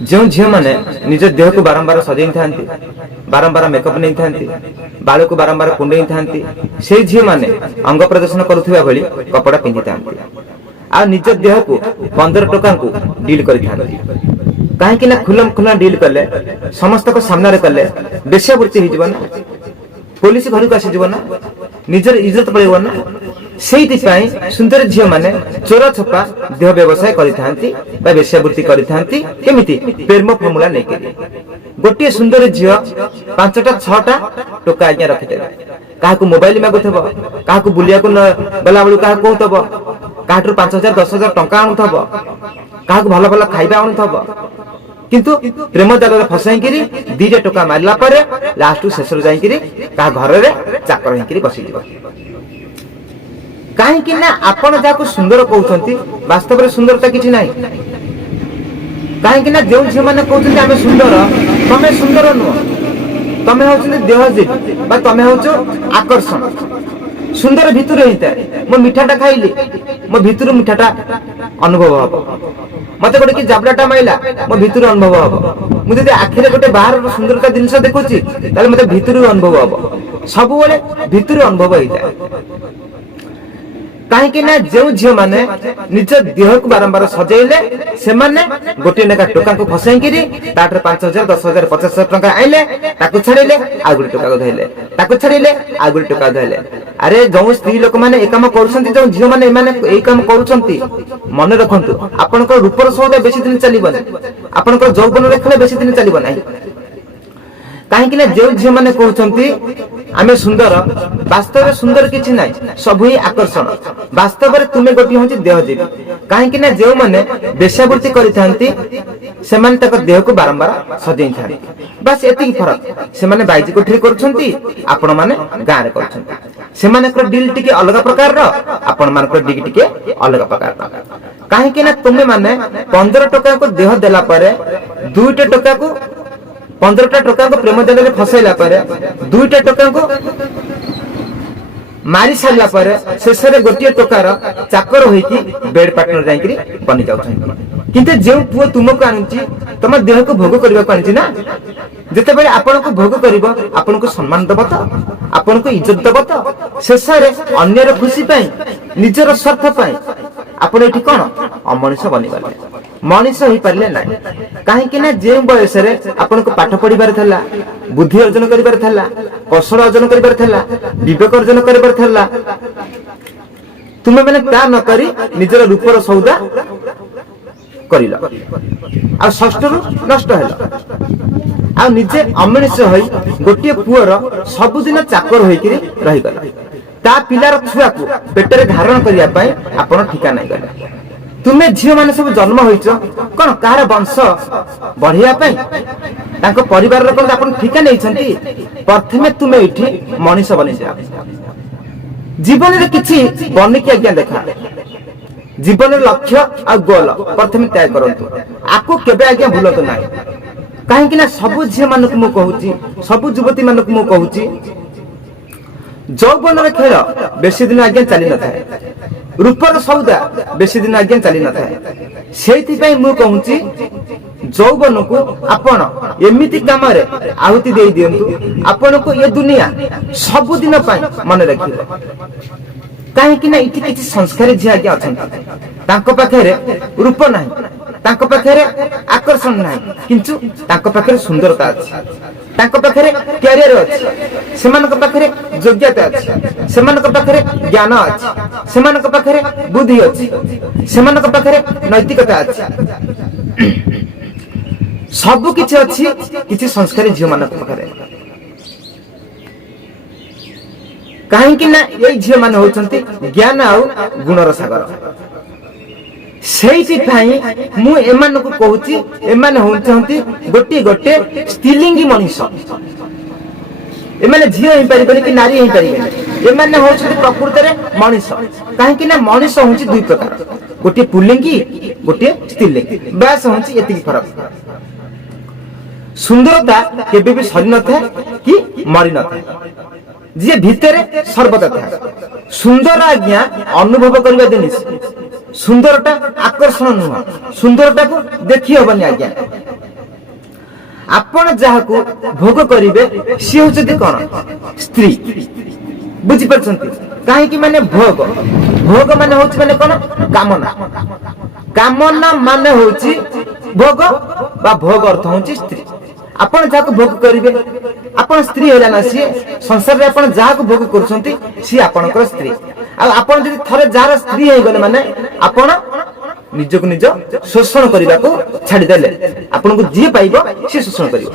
जो झील मैंने निज देह को बारंबार सजाई था, बारंबार मेकअप नहीं था, बाल को बारंबार कुंडई था, से झील मैंने अंग प्रदर्शन करुवा भली कपड़ा पिंधि था आ निज देह को 15 टका को डील करें कहीं खुलम खुला डील कले समस्त को सामने कले बेश्यावृत्ति हो पुलिस घर को आसीज ना निजर इज्जत पड़ेगा ना से सुंदर झील मैंने चोरा छपा देह व्यवसाय कर बेश्यावृत्ति करमती प्रेम फर्मुला नहीं गोटे सुंदर झील 5टा 6टा टोका आज्ञा रखिदे क्या मोबाइल मागुव क्या बुलिया गला बेलू क्या कहूब क्या 5,000 10,000 टंका आणुव क्या भल भल खाଇବା आणुव किंतु प्रेम जाल फसाई 2टा टोका मारला परे लास्ट शेष जाइए क्या घर में चाकर होकर बसीज कहीं आपण जहाँ सुंदर कहते वास्तव में सुंदरता किसी ना कहीं जो झील मैंने कहते आम सुंदर तमें सुंदर नुह तमें हूँ देहजीवी तमें हूँ आकर्षण सुंदर भितर होता है मो मिठाटा खाइली मो भितर मिठाटा अनुभव हम मत गोटे कि जाबलाटा माइला मो भितर अनुभव हम मुझे आखिरे गोटे बाहर सुंदरता जिन देखुची मत भितर अनुभव हम सब भितर अनुभव होता है कहीं जो झील मैंने निज देह को बारंबार सजेले से गोटे लेखा टोका को फसाई 5,000 10,000 50,000 टका आइले छाड़े आ गोटे टोका को धरले छाड़े आ गोटे टोका धरले अरे जो स्त्री लोक मैंने ये कम कर झील मैंने ये कम कर मन रखु आपण रूपर सौदा बेसी दिन चलना आपण जौवन रेखा बेसी दिन चलना कहीं जो झील मैंने कहते आम सुंदर वास्तव में सुंदर किसी ना सब ही आकर्षण वास्तव में तुम्हें गोटे हूँ देहजीवी कहीं जो मैंने बेश्यावृत्ति कर देह को बारंबार सजाई था बस एति फरक से बाइज कोठरी आपण मैंने गाँव में कर डील टी अलग प्रकार आपण मान डील टी अलग प्रकार कहीं तुम्हें मैंने 15 टका को देह देला 2टा टका को 15टा टका को प्रेम जाल फसैला 2टा टका को मारी सारा शेष में गोटे टकार चाकर होती बेड पार्टनर जाकि बनी जाऊँ किंतु जो पुओ तुमको आणुची तुम देह को भोग करने ना जिते आपण को भोग कर आपण को सम्मान दब तो आपण को इज्जत दब तो शेष में अन्यर खुशी निजर स्वार्थ आपण ये कौन अमनिष बनीगले मनीष हो पारे ना कहीं जो बयस आपण को पाठ पढ़ार था बुद्धि अर्जन कर कौशल अर्जन कर अर्जन कर तुम्हें मैंने ता न करी निजर रूपर सौदा कर षष्ठ नष्ट है निजे अमनिष हो गोटे पुअर सबुदिन चाकर होकर रहीगला ता पिलार छुआ को पेटरे धारण करने आपण ठिका नहीं गले तुम्हें झील मैंने सब जन्म होइछ कौन कार वंश बढ़िया परिवार ठिका नहीं प्रथमे तुम्हें ये मनीष बनी जा जीवन में किसी बनिकी आज्ञा देखा जीवन लक्ष्य आ गोल प्रथमे तय करतु आपको केबे आज्ञा भूलतु ना कहीं सब झील मानक मु कहूची सब युवती मानक मु कहूची जौवन खेल बेसी दिन आज्ञा चली न था रूपर सौदा बेसी दिन आज्ञा चली न था से कहूची जौवन को आपण एमिति काम आहुति दे दियंतु आपण को ये दुनिया सब दिन मन रखिए कहीं इति किछि संस्कारी झी आज्ञा अच्छा पाखे रूप ना पाखे आकर्षण ना किंतु पाखे सुंदरता अच्छी पाखे कैरियर अच्छी से योग्यता अच्छी से ज्ञान अच्छी से पाखे बुद्धि अच्छी से नैतिकता अच्छी सब किछि अच्छी किछि संस्कारी झील मान पाखे कहीं ये झील मान होचंती ज्ञान आउ गुणर सागर से कहूची एमाने होचंती गोटे गोटे स्त्रीलिंगी मनीष एमाने झील हो पारे कि नारी हो पारे एमाने होचंती प्रकृत में मनीष कहीं मनीष होची दुई प्रकार गोटे पुल्लिंगी गोटे स्त्रीलिंगी बस होची एतिकी फरक सुंदरता केबे भी सरी न था कि मरी न था जी भितर सर्वदा था सुंदर आज्ञा अनुभव करबा जिनिस सुंदरता आकर्षण नुह सुंदरता को देखी हबनी आज्ञा ଆପଣ ଯାହାକୁ ଭୋଗ କରିବେ ସିଏ ହଉଛନ୍ତି କଣ ସ୍ତ୍ରୀ ବୁଝିପାରୁଛନ୍ତି କାହିଁକି ମାନେ ଭୋଗ ଭୋଗ ମାନେ ହଉଛି ମାନେ କଣ କାମନା କାମନା ମାନେ ହଉଛି ଭୋଗ ବା ଭୋଗ ଅର୍ଥ ହଉଛି ସ୍ତ୍ରୀ ଆପଣ ଯାହାକୁ ଭୋଗ କରିବେ ଆପଣ ସ୍ତ୍ରୀ ହେଲା ନା ସିଏ ସଂସାରରେ ଆପଣ ଯାହାକୁ ଭୋଗ କରୁଛନ୍ତି ସିଏ ଆପଣଙ୍କର ସ୍ତ୍ରୀ ଆଉ ଆପଣ ଯଦି ଥରେ ଯାହାର ସ୍ତ୍ରୀ ହେଇଗଲେ ମାନେ ଆପଣ ନିଜକୁ ନିଜ ଶୋଷଣ କରିବାକୁ ଛାଡ଼ିଦେଲେ ଆପଣଙ୍କୁ ଯିଏ ପାଇବ ସିଏ ଶୋଷଣ କରିବ